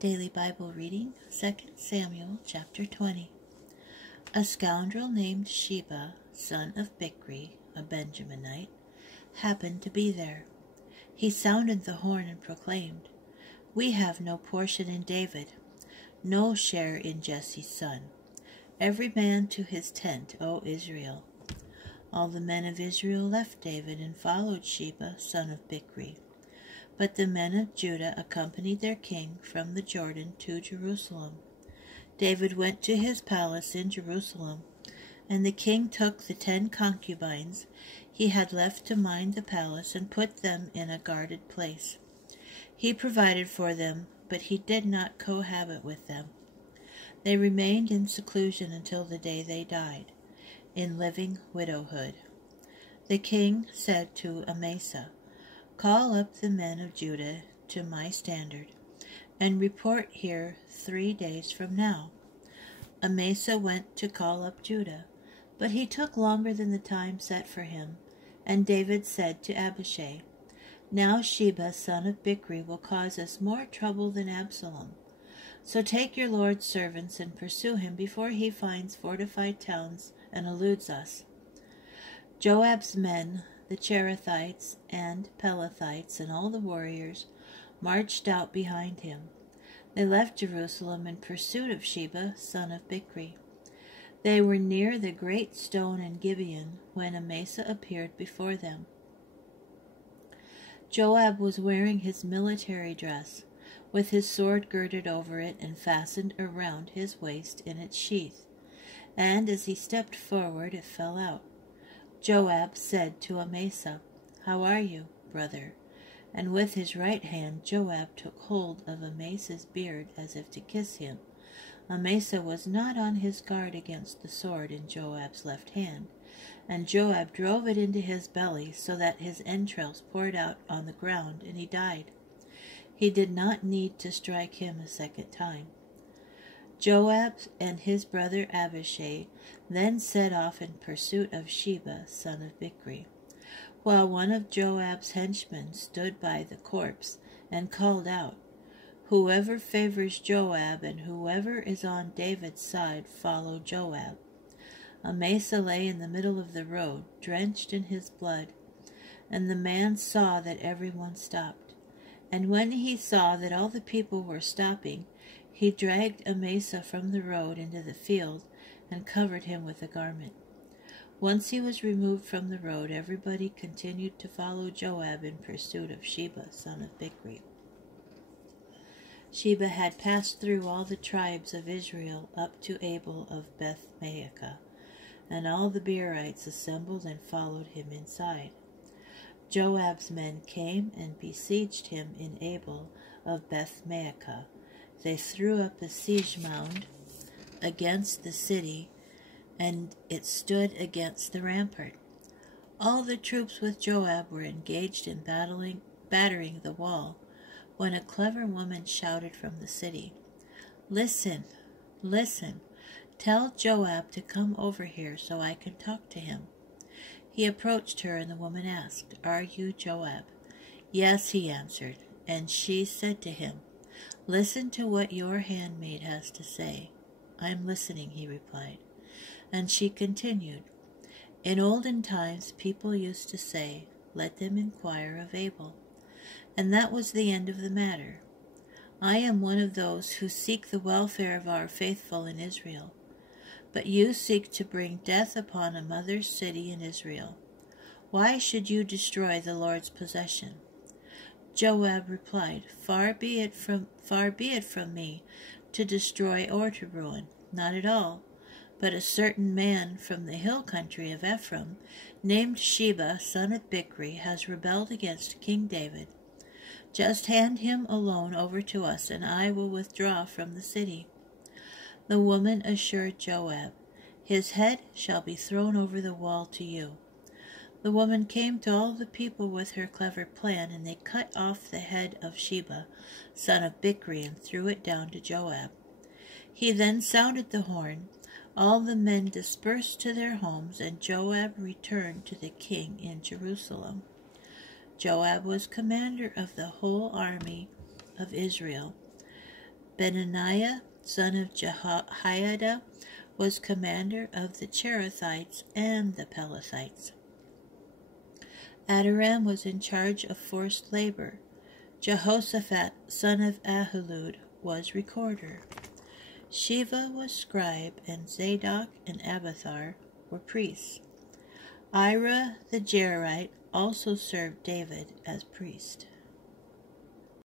Daily Bible reading, 2 Samuel chapter 20. A scoundrel named Sheba, son of Bichri, a Benjaminite, happened to be there. He sounded the horn and proclaimed, "We have no portion in David, no share in Jesse's son. Every man to his tent, O Israel." All the men of Israel left David and followed Sheba, son of Bichri. But the men of Judah accompanied their king from the Jordan to Jerusalem. David went to his palace in Jerusalem, and the king took the 10 concubines he had left to mind the palace and put them in a guarded place. He provided for them, but he did not cohabit with them. They remained in seclusion until the day they died, in living widowhood. The king said to Amasa, "Call up the men of Judah to my standard, and report here 3 days from now." Amasa went to call up Judah, but he took longer than the time set for him, and David said to Abishai, "Now Sheba, son of Bichri, will cause us more trouble than Absalom. So take your Lord's servants and pursue him before he finds fortified towns and eludes us." Joab's men, the Cherethites and Pelethites, and all the warriors marched out behind him. They left Jerusalem in pursuit of Sheba, son of Bichri. They were near the great stone in Gibeon when Amasa appeared before them. Joab was wearing his military dress, with his sword girded over it and fastened around his waist in its sheath, and as he stepped forward it fell out. Joab said to Amasa, "How are you, brother?" And with his right hand Joab took hold of Amasa's beard as if to kiss him. Amasa was not on his guard against the sword in Joab's left hand, and Joab drove it into his belly so that his entrails poured out on the ground, and he died. He did not need to strike him a second time. Joab and his brother Abishai then set off in pursuit of Sheba, son of Bichri, while one of Joab's henchmen stood by the corpse and called out, "Whoever favors Joab and whoever is on David's side, follow Joab." Amasa lay in the middle of the road, drenched in his blood, and the man saw that everyone stopped. And when he saw that all the people were stopping, he dragged Amasa from the road into the field and covered him with a garment. Once he was removed from the road, everybody continued to follow Joab in pursuit of Sheba, son of Bichri. Sheba had passed through all the tribes of Israel up to Abel of Beth-maachah, and all the Beerites assembled and followed him inside. Joab's men came and besieged him in Abel of Beth-maachah. They threw up a siege mound against the city, and it stood against the rampart. All the troops with Joab were engaged in battering the wall, when a clever woman shouted from the city, "Listen, listen, tell Joab to come over here so I can talk to him." He approached her, and the woman asked, "Are you Joab?" "Yes," he answered, and she said to him, "Listen to what your handmaid has to say." "I am listening," he replied. And she continued, "In olden times people used to say, 'Let them inquire of Abel.' And that was the end of the matter. I am one of those who seek the welfare of our faithful in Israel. But you seek to bring death upon a mother's city in Israel. Why should you destroy the Lord's possession?" Joab replied, Far be it from me to destroy or to ruin. Not at all. But a certain man from the hill country of Ephraim, named Sheba, son of Bichri, has rebelled against King David. Just hand him alone over to us, and I will withdraw from the city." The woman assured Joab, "His head shall be thrown over the wall to you." The woman came to all the people with her clever plan, and they cut off the head of Sheba, son of Bichri, and threw it down to Joab. He then sounded the horn. All the men dispersed to their homes, and Joab returned to the king in Jerusalem. Joab was commander of the whole army of Israel. Benaniah, son of Jehoiada, was commander of the Cherethites and the Pelethites. Adoram was in charge of forced labor. Jehoshaphat, son of Ahilud, was recorder. Sheva was scribe, and Zadok and Abiathar were priests. Ira the Jerite also served David as priest.